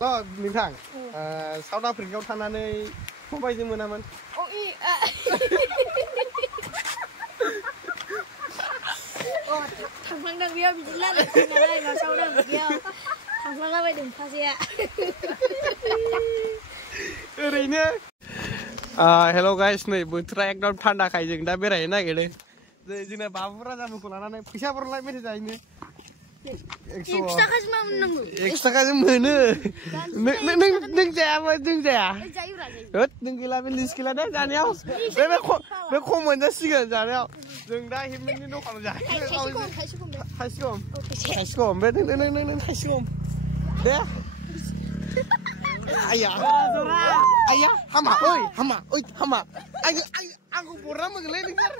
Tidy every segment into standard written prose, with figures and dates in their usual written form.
नोंथां साउथ आफ्रिकायाव थानानै माबायदि मोनामोन? थांफ्लांदों बेयाव बिदि लारायदों नालाय साउथ आफ्रिकायाव थांफ्लांलाबायदों फाजाया। ओरैनो हेल' गाइस, नै बोथोरा एकदम थान्दाखाय जों दा बेरायनो नागिरदों। जोंना बाबु राजामोनखौ लानानै फैसा बरलाय मेथाइ जाहैनो। 100 थाखासो मा मोननांगौ? 100 थाखासो मोनो। नों जायाबा जों जाया। होद नों गैला, बे लिस्ट गैला दे जानायाव। बे खम मोनजासिगोन जानायाव। जों दा हेमेननि दखानाव जाहैगोन। थाइसे खम बे नों थाइसे खम दे। आया हामा हामा आंखौ बरना मोनगोनलै नोंसोर।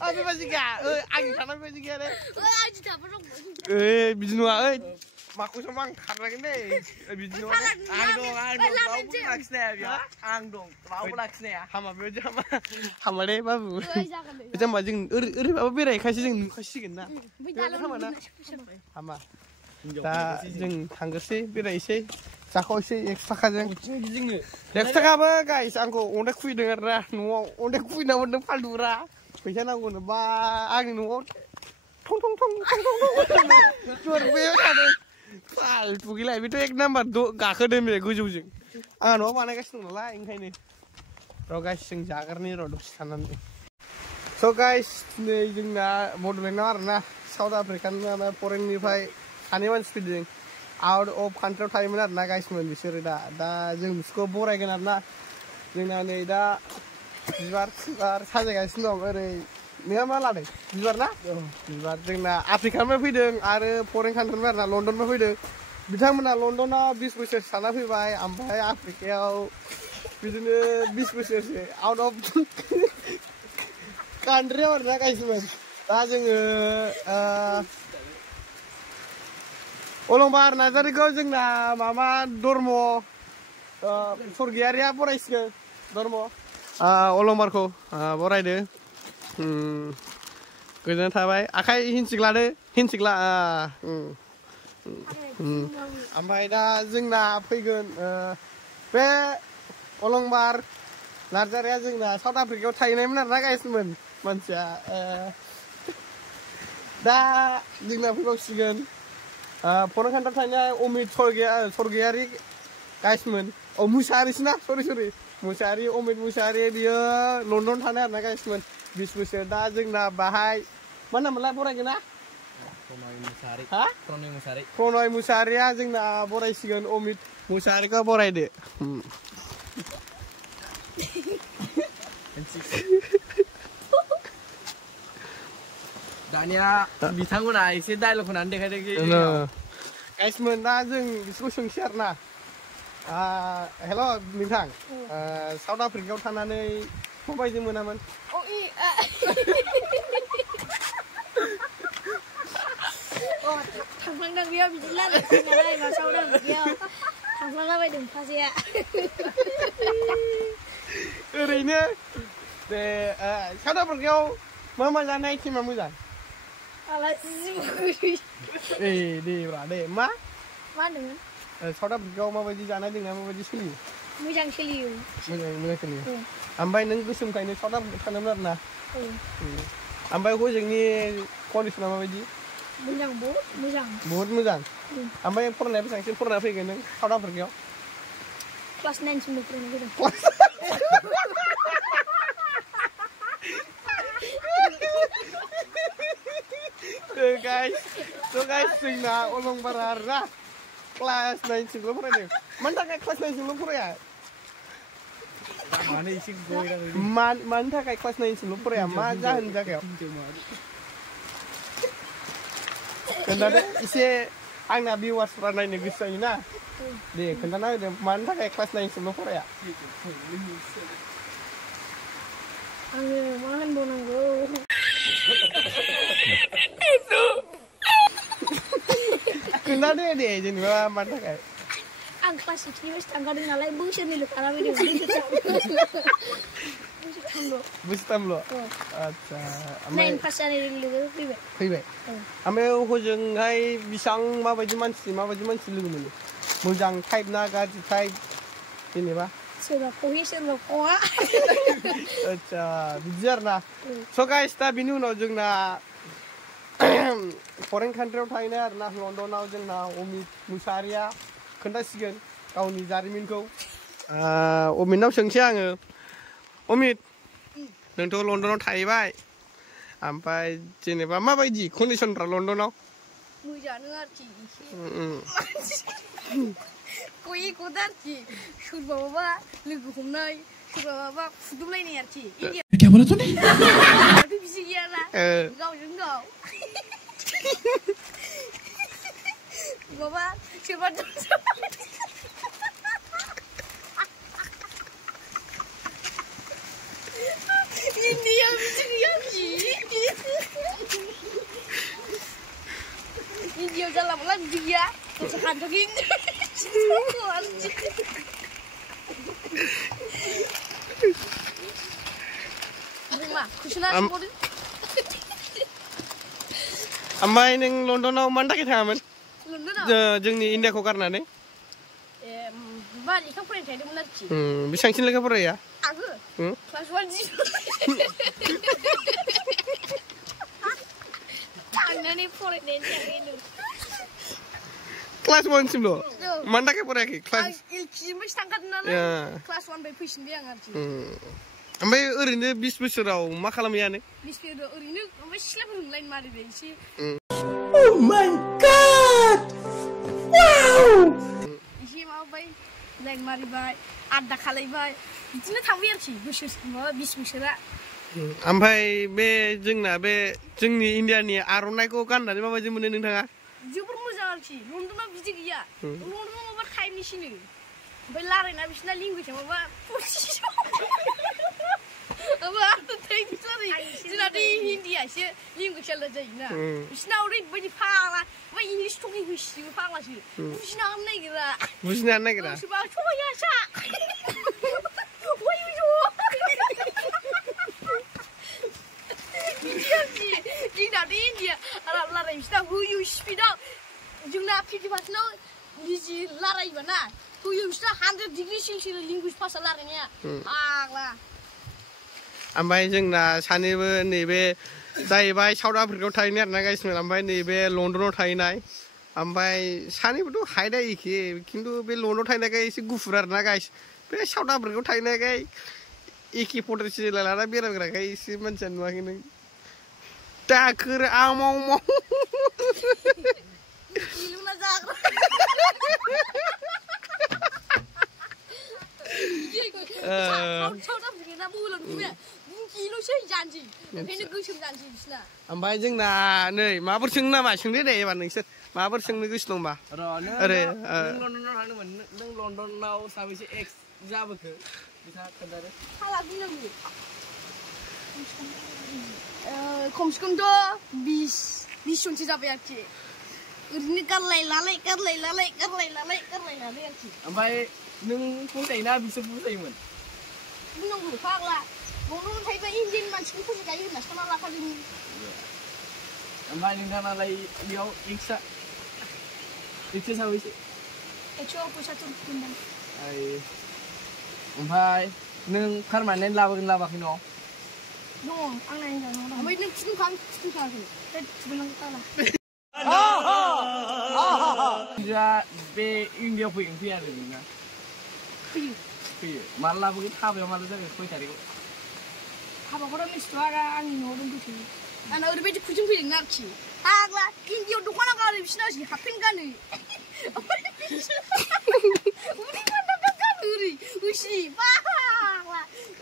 बेबायदि गैया, आंनि थाना बेबायदि गैया दे। बिदि नङा, माखौसो आं खारलांगोन दे। बिदि नङा दे। आं दं रावबो लाखिनो हाया बेयाव। आं दं रावबो लाखिनो हाया। हामा बेबायदि हामा दे बाबु। जेनेबा जों ओरैबाबो बेरायखायसो जों नुखासिगोन ना। हामा दा जों थांगोरसै, बेरायसै, जाखावसै 100 थाखाजों। 100 थाखाबो गाइस आंखौ अन्थाइ खुबैदों आरोना। न'आव अन्थाइ खुबैना मोनदों फालतुफ्रा। फैसा नांगौनो बा आंनि न'आव फालतु गैला। बेथ' 1 नाम्बार गाखोदों बे गोजौजों। आंहा न'आव बानायगासिनो दं नालाय ओंखायनो। र' गाइस जों जागोरनि र' दसे थानानै। स' गाइस नै जोंना बड'लेण्डआव आरोना साउथ आफ्रिकानि फरेननिफ्राय सानै मानसि फैदों। आउट अफ कान्ट्रियाव थायोमोन आरोना गाइसमोन बिसोरो। दा जों बिसोरखौ बरायगोन आरोना। जोंना नै दा बिबार साजायगासिनो दं। ओरै नोंहा मा लादों? बिबार ना? बिबार। जोंना आफ्रिकानिफ्राय फैदों आरो फरेन कान्ट्रिनिफ्राय आरोना लण्डननिफ्राय फैदों। बिथांमोना लण्डनाव 20 बोसोर थाना फैबाय, ओमफ्राय आफ्रिकायाव बिदिनो 20 बोसोरसो आउट अफ कान्ट्रियाव आरोना गाइसमोन। दा जोङो अलंबार नार्जारिखौ जोंना माबा धर्म सरगियारिया बरायसिगोन। धर्म अलंबारखौ बरायदो। गोजोननाय थाबाय। आखाइ हिनसिक लादो, हिनसिक ला। ओमफ्राय दा जोंना फैगोन बे अलंबार नार्जारिया जोंना साउथ आफ्रिकायाव थाहैनायमोन आरोना गाइसमोन मानसिया। दा जोंना फैबावसिगोन फरेन कान्ट्रियाव थानाय अमित सरगियारि गाइसमोन। मुसाहारिसोना, सरि मुसाहारि, अमित मुसाहारि। बियो लण्डन थानाय आरोना गाइसमोन 20 बोसोर। दा जोंना बाहाय मा नाममोनलाय बरायगोन ना? प्रनय मुसाहारिया जोंना बरायसिगोन। अमित मुसाहारिखौ बरायदो। दानिया बिथांमोना एसे डायलग होनानै देखायदों। गाइसमोन दा जों बिसोरखौ सोंसै आरोना। हेल' नोंथां, साउथ आफ्रिकायाव थानानै माबायदि मोनामोन? थांफ्लांदों बेयाव बिदि लारायदों नालाय साउथ आफ्रिकायाव थांफ्लांलाबायदों फाजाया। ओरैनो बे साउथ आफ्रिकायाव मा जानाय आइटेमा मोजां? दे मा होनदोंमोन? साउथ आफ्रिकायाव माबायदि जानाय लोंनाया माबायदि सोलियो? मोजां सोलियो। मोजां सोलियो। ओमफ्राय नों गोसोमखायनो साउथ आफ्रिकायाव थांदोंमोन आरोना। ओमफ्राय हजोंनि कन्डिसना माबायदि? मोजां, बहुत मोजां। ओमफ्राय फरायनाया बेसेबांसिम फरायना फैगोन नों साउथ आफ्रिकायाव? क्लास 9 सिमल' फरायना फैदों। गाइस जोंना अलंबारा आरोना क्लास 9 सिमल' फरायदों। मानि थाखाय क्लास 9 सिमल' फराया? मानि थाखाय क्लास 9 सिमल' फराया? मा जाहोननि थाखाय? खोन्थादो एसे, आंना भिउवार्सफ्रा नायनो गोसो जायोना। दे खोन्थाना होदो मानि थाखाय क्लास 9 सिमल' फराया? आङो मा होनबावनांगौ? खोन्थादो दे जेनेबा मानि थाखाय? आं क्लास 6 निफ्रायसो थांखादों नालाय, बोसोरनैल' थाना फैदों। बोसोरथामल'? आदसा। 9 पास जानाय लोगो फैबाय। ओमफ्राय हजोंहाय माबायदि मानसि लोगो मोनो? मोजां टाइप ना गाज्रि टाइप जेनेबा सोरबा खहि सोरबा खहा आच्छा बिदि आरोना स' गाइस दा बिनि उनाव जोंना फरेन कान्ट्रियाव थाहैनाय आरोना लण्डनाव जोंना अमित मुसाहारिया खोन्थासिगोन गावनि जारिमिनखौ अमितनाव सोंसै आङो अमित नोंथ' लण्डनाव थाहैबाय ओमफ्राय जेनेबा माबायदि कन्डिसनफ्रा लण्डनाव मोजाङानो आरोखि खहि खदा आरोखि सोरबा माबा लोगो हमनाय सोरबा माबा फुदुंलायनाय आरोखि इन्डियाआवथ' बिदि गैयाना गावजों गाव माबा सोरबा इन्डियाआव बिदि गैया आरोखि इन्डियाआव जानला मोनला बिदि गैया दस्रा कान्ट्रियाव मा कुइसना सोंबावदो ओमफ्राय नों लण्डनाव मानि थाखाय थाङामोन लण्डनाव जोंनि इन्डियाखौ गारनानै मा लेखा फरायनो थाहैदोंमोन आरोखि बेसेबांसिम लेखा फराया आङो क्लास 1 थांनानै फरायनाय जायाखै क्लास 1 सिमल' मानि थाखाय फरायाखै क्लास एलकेजिनिफ्रायसो थांखादों नालाय क्लास 1 निफ्राय फैफिनबाय आं आरोखि ओमफ्राय ओरैनो 20 बोसोराव मा खालामैयानो 20 बोसोराव ओरैनो ओमफ्राय सिख्लाफोरजों लाइन मारिबाय एसे Oh my god! Wow! एसे माबाबाय लाइन मारिबाय आद्दा खालायबाय बिदिनो थांबाय आरोखि बोसोर माबा 20 बोसोरा ओमफ्राय बे जोंना बे जोंनि इन्डियानि आर'नाइखौ गाननानै माबायदि मोनो नोंथाङा जोबोर मोजां आरोखि लण्डनाव बिदि गैया लण्डनाव माबा टाइमनिसिनो ओमफ्राय लारायना बिसिना लेंगुवेजआ माबा जोंनाथ' हिन्दीयासो लेंगुवेज आलादा जायोना बिसिना ओरैबायदि फाग्ला ओमफ्राय इंलिस टकिं होसिगोन फाग्लासो बुजिनो हानो नागिरा सोरबा सहायासा बिदि आरोखि जोंनाथ' इन्डिया लाराय बिसिना होयो स्पिडआव जोंना 50%आव निजि लारायोबा ना होयो बिसिना 100 डिग्री सेलसियास लेंगुवेज भाषा लारायनाया फाग्ला ओमफ्राय जोंना सानैबो नैबे जाहैबाय साउथ आफ्रिकायाव थाहैनाय आरोना गाइसमोन ओमफ्राय नैबे लण्डनाव थाहैनाय ओमफ्राय सानैबोथ' हाइटआ एखे खिन्थु बे लण्डनाव थाहैनायखाय एसे गुफुर आरोना गाइस बे साउथ आफ्रिकायाव थाहैनायखाय एखे फट'सि लाना बेरायग्राखाय एसे मानसिया नुवाखै नों दाखोर आमाव माव इलुना जाग्रा साउथ आफ्रिकाना बुहुलाव नुबाय बुंखिल'सै जानोसै ओंखायनो गोसोम जानोसै बिसिना ओमफ्राय जोंना नै माबाफोर सोंनो नामा सोंदो दे एबार नोंसोर माबाफोर सोंनो गोसो दंबा ओरै नों लण्डनाव थांदोंमोन नों लण्डनाव साबेसे एक्स जाबोखो बिथाङा खोन्थादो हाला बुंनांगौ खमसे खमथ' 20 जनसो जाबाय आरोखि ओरैनो गारलाय लालाय आरोखि ओमफ्राय नों फसायोना बिसोर फसायोमोन बुंनांगौ फाग्ला लण्डनाव थायोबा इन्डियान मानसिखौ फसायखायो होनना सानना लाखादों ओमफ्राय नोंथाङालाय बेयाव एक्सआ साबैसे 175 मोनदां ओमफ्राय नों पारमानेन्ट लाबोगोन लाबाखै न'आव दङ आंना हिनजाव दङ ओमफ्राय नों फुदुंखाङाखै फुदुंनांगौ बे इन्डियाव फैया आरो नोंना फैयो माला लाबोगोन हाबायाव माला जागोन 6 थारिखआव हाबाखौथ' मिथिथ'आ आरो आंनि न'आव दंफैथ'यो आंना ओरैबायदि खुजों फैदों आरोखि फाग्ला इन्डियाव दख'ना गानो बिसिना हाफपेन्ट गानो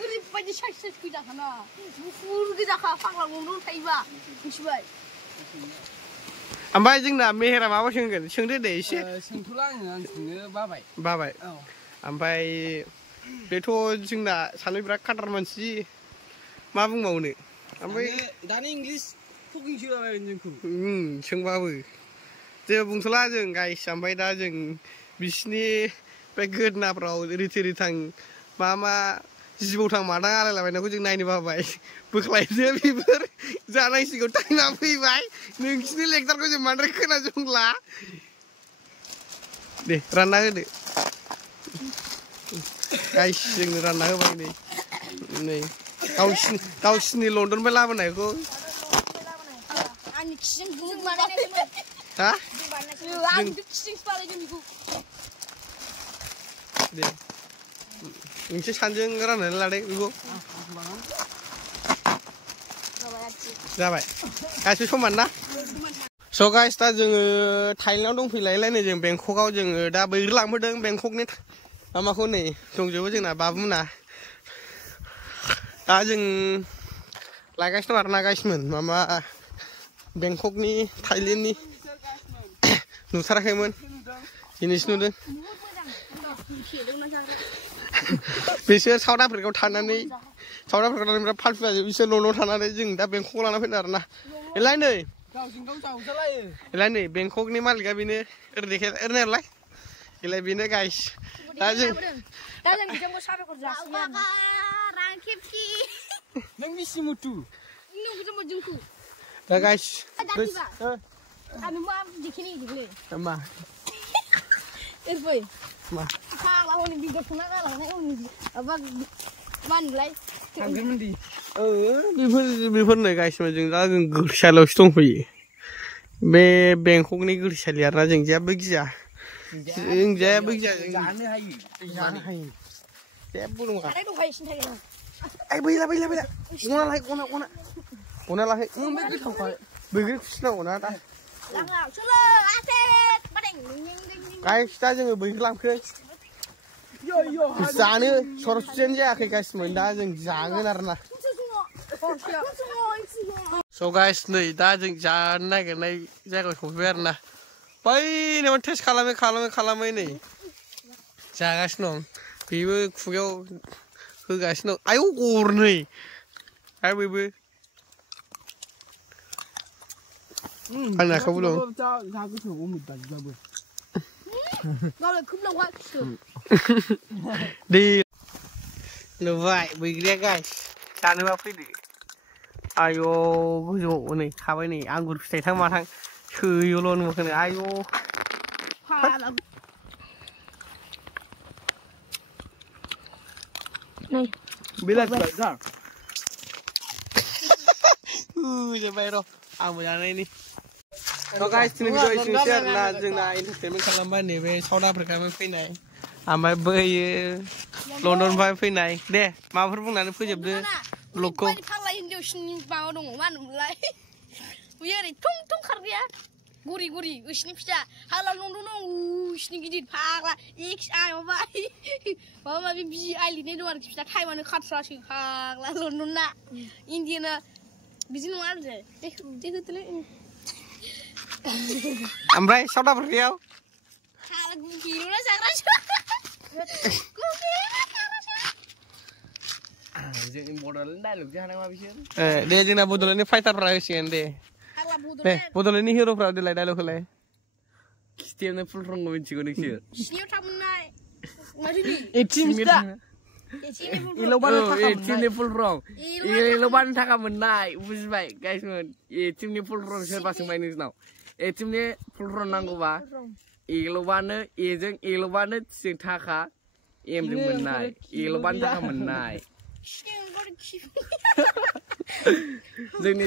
ओरैबायदि साइज गोजाखाना गुफुर गोजाखा फाग्ला लण्डनाव थायोबा मिथिबाय ओमफ्राय जोंना मेहेरा माबा सोंगोन सोंदो दे एसे सोंथ'ला आं सोंनो बाबाय ओमफ्राय बेथ' जोंना सानै बिराद खाटार मानसि मा बुंबावनो ओमफ्राय दानि इंलिस टकिं सोलाबायगोन जोंखौ सोंबाबो जेबो बुंथ'ला जों गाइस ओमफ्राय दा जों बिसिनि बे गोदोनाफ्राव रिथि रिथां मा जिबौथां माथां आलायलाबायनायखौ जों नायनो बाबाय बोख्लायदो बेफोर जानांसिगौ टाइमा फैबाय नोंसिनि लेक्सारखौ जों बांद्राय खोनासंला दे रानना होदो गाइस जोंनो रानना होबाय नै गावसिनि लन्दननिफ्राय लाबोनायखौ आंनि खिजों जों बानायनायमोन हा आं खिजोंसो बानायदों बेखौ दे नोंसोर सानैजों राननानै लादो बेखौ जाबाय गासिबो समान ना स' गाइस दा जोङो थाइलेण्डआव दंफैलायलाय नै जों बेंककआव जोङो दा बैग्रि लांफैदों बेंककनि माबाखौ नै दंजोबो जोंना बाबुमोना दा जों लायगासिनो दं आरोना गाइसमोन माबा बेंककनि थाइलेण्डनि नुथाराखैमोन दिनैसो नुदों बिसोर साउथ आफ्रिकायाव थानानै बिराद फाल्टु जाजोबो बिसोर लन्दनाव थानानै जों दा बेंककआव लाना फैदों आरोना एलाय नै एलाय नै बेंककनि मालिका बेनो ओरैनायलाय एलाय बेनो गाइस दा जों बिजोंबो साबायखर जासिगोन रांखेबखि नों मिसि मुथु नों बिजोंबो जोंखौ दा गाइस आनो मा दिखिनि दिखिनि मा एरफै मा फाग्ला हनै भिडिअ संना गालांनाय हनै माबा मा होनोलाय थांगोनमोनदि बेफोरनो गाइसमोन जों दा जों गोरसालियावसो दंफैयो बे बेंककनि गोरसालि आरोना जों जेबो गिया जों जेबो गिया जानो हायो जेबो नङा आरो दंखायो सिन्थाय आइ बैला गना लाहै बे गोथावखा बैग्रि खुसिनांगौ ना दा गाइस दा जोङो बैग्रि लांफै जानो सरसुयानो जायाखै गाइसमोन दा जों जागोन आरोना स' गाइस नै दा जों जानो नागिरनाय जायगायाव सफैबाय आरोना बैनो टेस्ट खालामै नै जागासिनो दं बेबो खुगायाव होगासिनो दं आयौ गरनै आरो बैबो आंनि आखायावबो दं दे नुबाय बैग्रिया गाइस जानोबा फैदो आयौ गोजौआव नै खाबाय नै आंगुर फिथाइथां माथां सोयोल' नुवाखै आयौ होजोबबाय र' आंबो जानायनि गाइस दिनै भिडिअ एसेनोसै आरोना जोंना एन्टारटेनमेन्ट खालामबाय नैबे साउथ आफ्रिकानिफ्राय फैनाय ओमफ्राय बैयो लन्दननिफ्राय फैनाय दे माबाफोर बुंनानै फोजोबदो ब्लगखौ फाग्ला हिन्जावसिनि माबा दङ मा होनोमोनलाय बियो ओरै थं थं खारग्राया गरि इसिनि फिसा हाला लन्दनाव इसिनि गिदिर फाग्ला माबा माबि बि आइ लिरनाय दं आरोखि फिसा टाइमानो खाथ्रासो फाग्ला लन्दना इन्डियाना बिदि नङा आरो देखोदोलै ओमफ्राय साउथ आफ्रिकायाव गुगिल'ना जाग्रासो जोंनि बड'लेण्ड डाइलगसो हानाय मा बिसोर दे जोंना बड'लेण्डनि फाइटारफ्रा होसिगोन दे बड'लेण्डनि हिर'फ्रा देलाय डाइलग होलाय खिथेरनो फुल रंखौ मिथिगौ नोंसोर सिनियाव थांनाय एटिमनि फुल रं एल'बानो थाखा मोननाय बुजिबाय गाइसमोन एटिमनि फुल रं सोरबा सोंबाय नोंसिनाव एटिमनि फुल रं नांगौबा एल'बानो जों थाखा एमजों मोननाय एल'बानो थाखा मोननाय जोंनि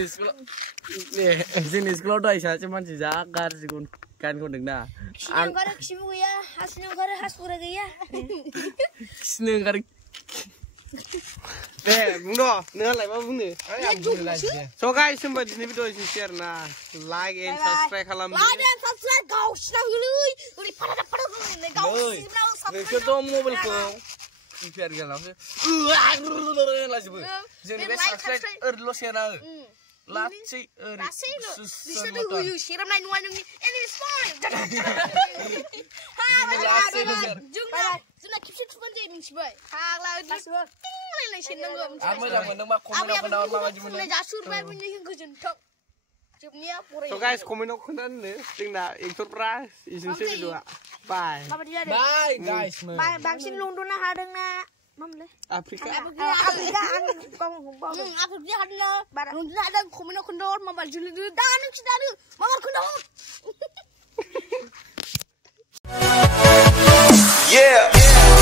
स्कुलाव दहाय सासे मानसि जा गाज्रि गान खनदोंना खिबु गैया हासुनो ओंखारो हासुग्रा गैया खिनो ओंखारो दे बुंद' नोंहालाय मा बुंनो स' गाइस होनबा दिनै भिडिअ एसेनोसै आरोना लाइक एन्ड साबस्क्राइब खालामदो नोंसोरथ' मबाइलखौ किपेड गोनांसो लाजोबो जोंनि बे साबस्क्राइब ओरैल' सेरा लासै ओरै सेरामनाय नङा नोंनि जोंना खेबसे थुबानो जायो मिथिबाय फाग्ला ओरैनो सेरनांगौ मोजां मोनदोंबा कमेन्टआव खोन्थाहर माबायदि मोनो जासुरबाय गोजोनथों जोबनाया स' गाइस कमेन्टआव खोन्थानो जोंना एक्टरफ्रा एसेनोसै भिडिअआ बाय गाइस बांसिन लन्दना हादोंना मामोनलाय आफ्रिका हादों लन्दना हादों कमेन्टआव खोन्थाहर माबा जोलैदो दानो खिन्थादो माबा खोन्थाहर Yeah.